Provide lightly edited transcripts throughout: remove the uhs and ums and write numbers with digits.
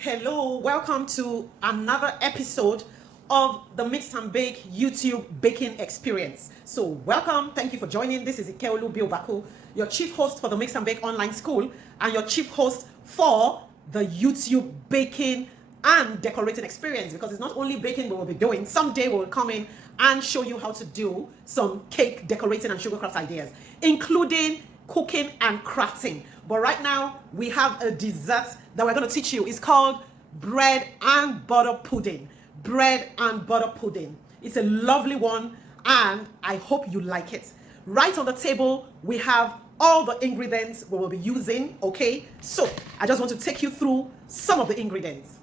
Hello, welcome to another episode of the Mix and Bake YouTube baking experience. So welcome, thank you for joining. This is Ikeolu Biobaku, your chief host for the Mix and Bake online school and your chief host for the YouTube baking and decorating experience, because it's not only baking we will be doing. Someday we will come in and show you how to do some cake decorating and sugar craft ideas, including cooking and crafting. But right now we have a dessert that we're going to teach you. It's called bread and butter pudding. Bread and butter pudding. It's a lovely one and I hope you like it. Right on the table we have all the ingredients we will be using. Okay, so I just want to take you through some of the ingredients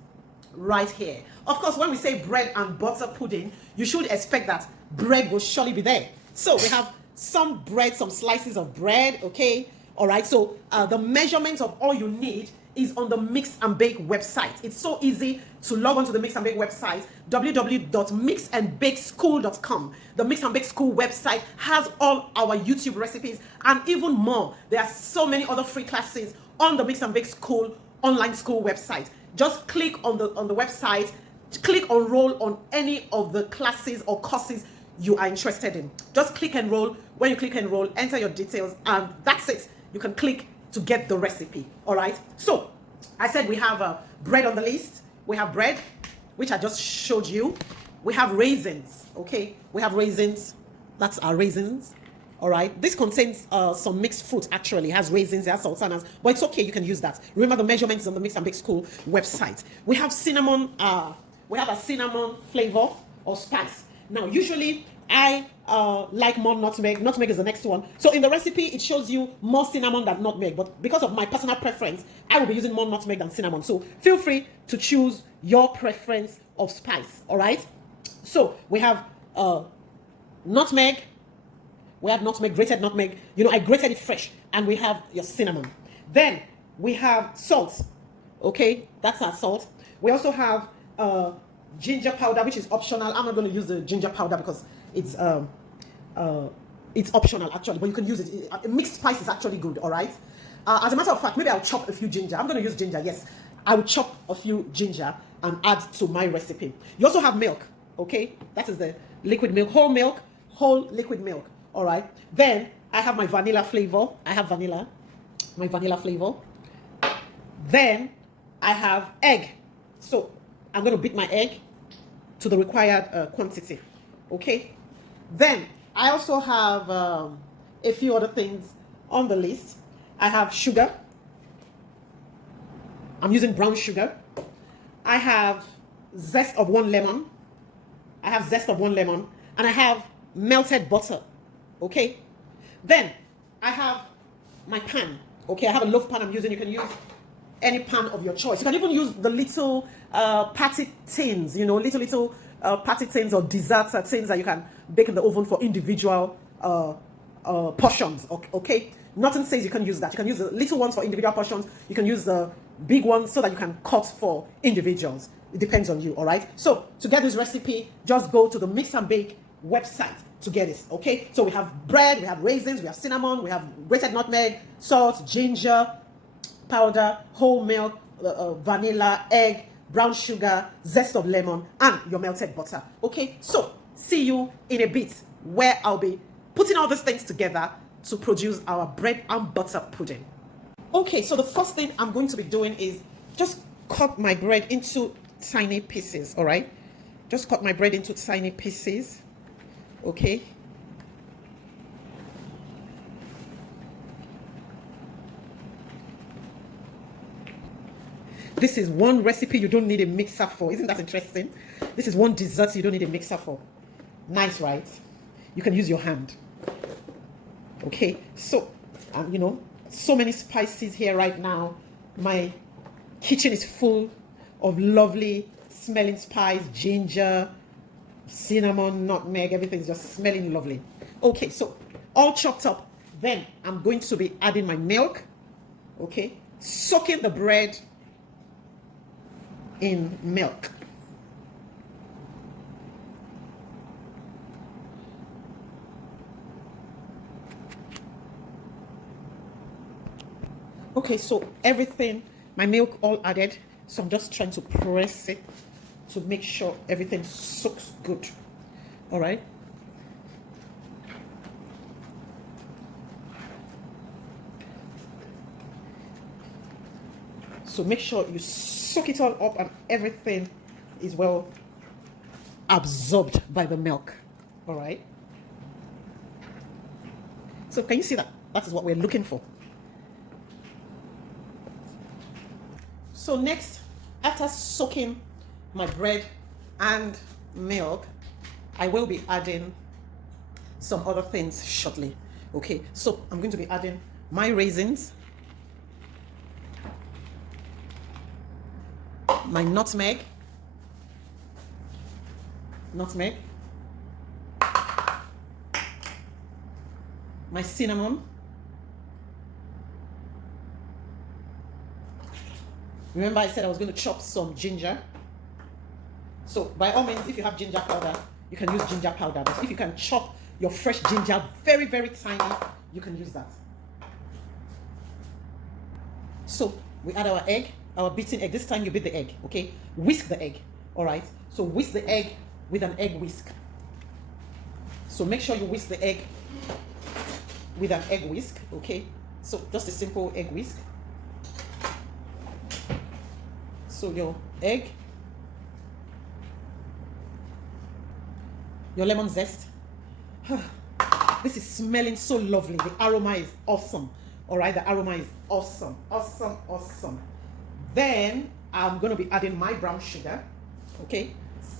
right here. Of course, when we say bread and butter pudding, you should expect that bread will surely be there. So we have some bread, some slices of bread. Okay, all right, so the measurements of all you need is on the Mix and Bake website. It's so easy to log on to the Mix and Bake website, www.mixandbakeschool.com. The Mix and Bake School website has all our YouTube recipes and even more. There are so many other free classes on the Mix and Bake School online school website. Just click on the website, click enroll on any of the classes or courses you are interested in. Just click enroll. When you click enroll, enter your details and that's it. You can click to get the recipe. All right, so I said we have bread on the list. We have bread, which I just showed you. We have raisins. Okay, we have raisins. That's our raisins. All right, this contains some mixed fruit. Actually, it has raisins, it has sultanas, but it's okay, you can use that. Remember, the measurements on the Mix and Bake School website. We have cinnamon. We have a cinnamon flavor or spice. Now, usually I like more nutmeg. Nutmeg is the next one. So in the recipe, it shows you more cinnamon than nutmeg. But because of my personal preference, I will be using more nutmeg than cinnamon. So feel free to choose your preference of spice. All right. So we have nutmeg. We have nutmeg, grated nutmeg. You know, I grated it fresh. And we have your cinnamon. Then we have salt. Okay, that's our salt. We also have ginger powder, which is optional. I'm not going to use the ginger powder because it's optional actually, but you can use it. Mixed spice is actually good. All right. As a matter of fact, maybe I'll chop a few ginger. I'm going to use ginger. Yes, I will chop a few ginger and add to my recipe. You also have milk. Okay, that is the liquid milk, whole liquid milk. All right. Then I have my vanilla flavor. I have vanilla, my vanilla flavor. Then I have egg. So I'm going to beat my egg to the required quantity. Okay. Then I also have a few other things on the list. I have sugar. I'm using brown sugar. I have zest of 1 lemon. I have zest of 1 lemon. And I have melted butter. Okay. Then I have my pan. Okay. I have a loaf pan I'm using. You can use any pan of your choice. You can even use the little patty tins, you know, little patty tins or dessert tins that you can bake in the oven for individual portions. Okay, nothing says you can use that. You can use the little ones for individual portions. You can use the big ones so that you can cut for individuals. It depends on you. All right. So to get this recipe, just go to the Mix and Bake website to get it. Okay. So we have bread, we have raisins, we have cinnamon, we have grated nutmeg, salt, ginger powder, whole milk, vanilla, egg, brown sugar, zest of lemon, and your melted butter. Okay, so see you in a bit where I'll be putting all these things together to produce our bread and butter pudding. Okay, so the first thing I'm going to be doing is just cut my bread into tiny pieces. All right, just cut my bread into tiny pieces. Okay. This is one recipe you don't need a mixer for. Isn't that interesting? This is one dessert you don't need a mixer for. Nice, right? You can use your hand. Okay, so, you know, so many spices here right now. My kitchen is full of lovely smelling spice, ginger, cinnamon, nutmeg, everything's just smelling lovely. Okay, so all chopped up. Then I'm going to be adding my milk. Okay, soaking the bread in milk. Okay, so everything, my milk all added. So I'm just trying to press it to make sure everything soaks good. All right. So make sure you soak it all up and everything is well absorbed by the milk. All right. So can you see that? That is what we're looking for. So next, after soaking my bread and milk, I will be adding some other things shortly. Okay, so I'm going to be adding my raisins, my nutmeg, my cinnamon, remember I said I was going to chop some ginger. So by all means, if you have ginger powder, you can use ginger powder. But if you can chop your fresh ginger very, very tiny, you can use that. So we add our egg, our beaten egg. This time you beat the egg, okay? Whisk the egg, all right? So whisk the egg with an egg whisk. So make sure you whisk the egg with an egg whisk, okay? So just a simple egg whisk. So your egg, your lemon zest. This is smelling so lovely. The aroma is awesome. All right, the aroma is awesome, awesome, awesome. Then I'm going to be adding my brown sugar, okay?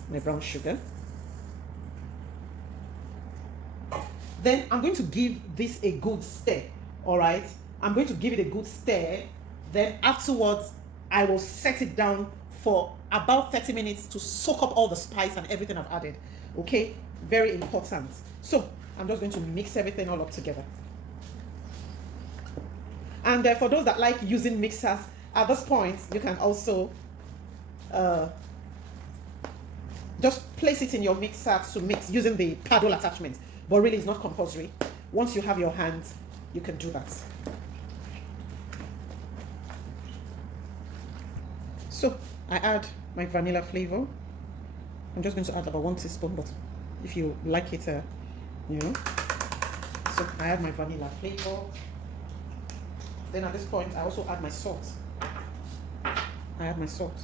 My brown sugar. Then I'm going to give this a good stir, all right? I'm going to give it a good stir. Then afterwards, I will set it down for about 30 minutes to soak up all the spice and everything I've added, okay? Very important. So I'm just going to mix everything all up together. And for those that like using mixers, at this point, you can also just place it in your mixer to mix using the paddle attachment. But really, it's not compulsory. Once you have your hands, you can do that. So I add my vanilla flavor. I'm just going to add about 1 teaspoon, but if you like it, you know. So I add my vanilla flavor. Then at this point, I also add my salt. I add my salt.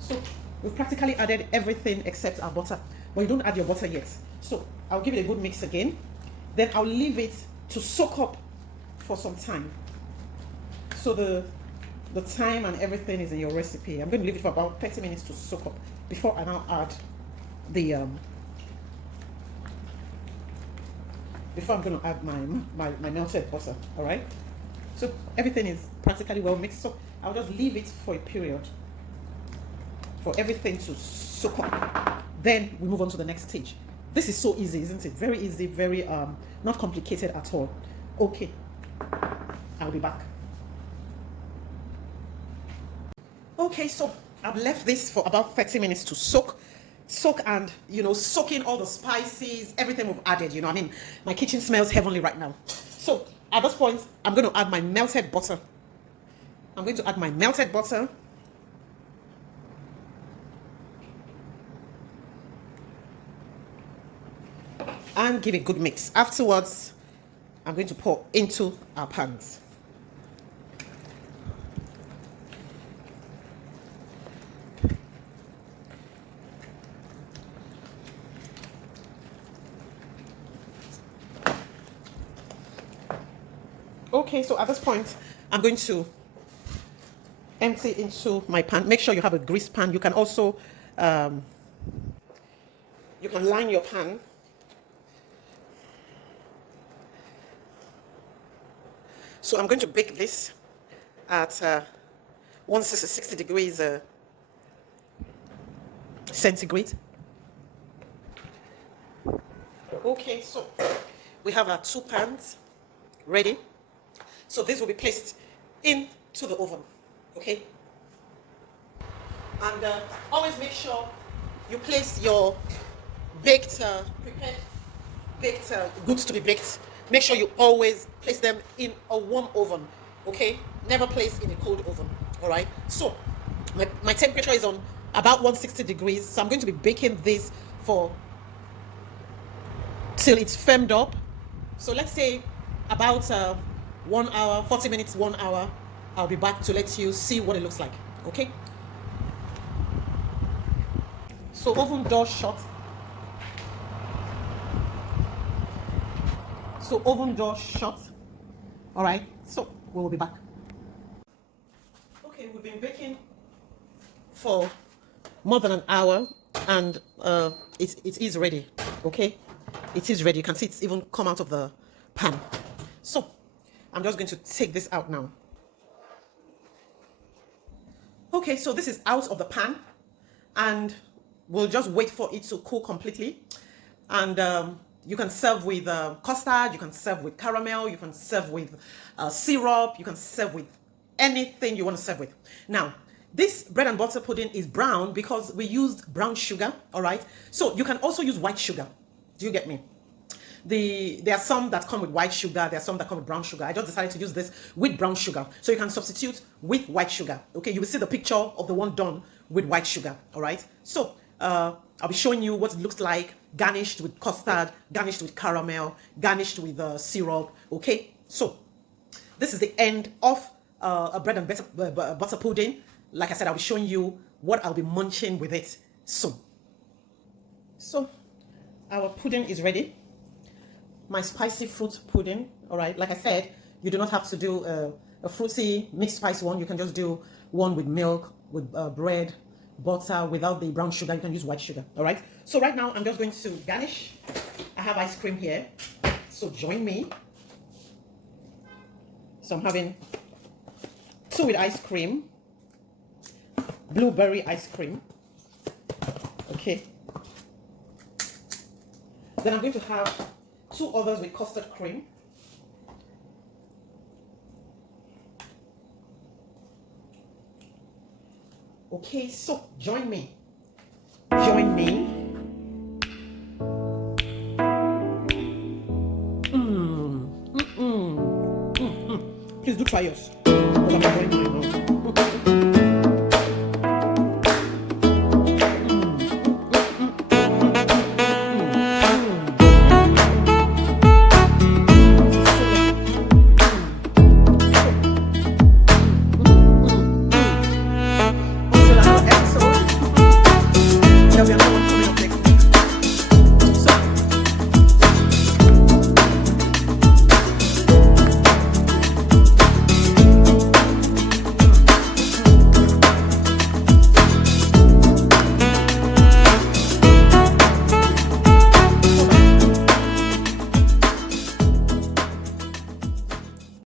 So we've practically added everything except our butter, but you don't add your butter yet. So I'll give it a good mix again. Then I'll leave it to soak up for some time. So the time and everything is in your recipe. I'm going to leave it for about 30 minutes to soak up before I now add the before I'm going to add my melted butter. All right. So everything is practically well mixed. So I'll just leave it for a period for everything to soak up. Then we move on to the next stage. This is so easy, isn't it? Very easy, very not complicated at all. Okay, I'll be back. Okay, so I've left this for about 30 minutes to soak and, you know, soak in all the spices, everything we've added, you know. I mean, my kitchen smells heavenly right now. So at this point, I'm going to add my melted butter. I'm going to add my melted butter. And give a good mix. Afterwards, I'm going to pour into our pans. Okay, so at this point, I'm going to empty into my pan. Make sure you have a greased pan. You can also, you can line your pan. So I'm going to bake this at 160 degrees centigrade. Okay, so we have our 2 pans ready. So this will be placed into the oven, okay? And always make sure you place your baked, prepared baked goods to be baked. Make sure you always place them in a warm oven, okay? Never place in a cold oven, All right. So my temperature is on about 160 degrees. So I'm going to be baking this for till it's firmed up. So let's say about 1 hour, 40 minutes, 1 hour. I'll be back to let you see what it looks like. Okay. So oven door shut. So oven door shut. All right. So we will be back. Okay, we've been baking for more than an hour, and it is ready. Okay, it is ready. You can see it's even come out of the pan. So I'm just going to take this out now. Okay, so this is out of the pan, and we'll just wait for it to cool completely. And you can serve with custard, you can serve with caramel, you can serve with syrup, you can serve with anything you want to serve with. Now, this bread and butter pudding is brown because we used brown sugar, all right? So you can also use white sugar. Do you get me? There are some that come with white sugar, there are some that come with brown sugar. I just decided to use this with brown sugar. So you can substitute with white sugar. Okay, you will see the picture of the one done with white sugar, all right? So I'll be showing you what it looks like, garnished with custard, garnished with caramel, garnished with syrup, okay? So this is the end of a bread and butter pudding. Like I said, I'll be showing you what I'll be munching with it soon. So our pudding is ready. My spicy fruit pudding, all right? Like I said, you do not have to do a fruity mixed spice one. You can just do one with milk, with bread, butter, without the brown sugar. You can use white sugar, all right? So right now, I'm just going to garnish. I have ice cream here, so join me. So I'm having 2 with ice cream, blueberry ice cream, okay? Then I'm going to have 2 others with custard cream. Okay, so join me. Join me. Please do try yours, because I'm enjoying mine now.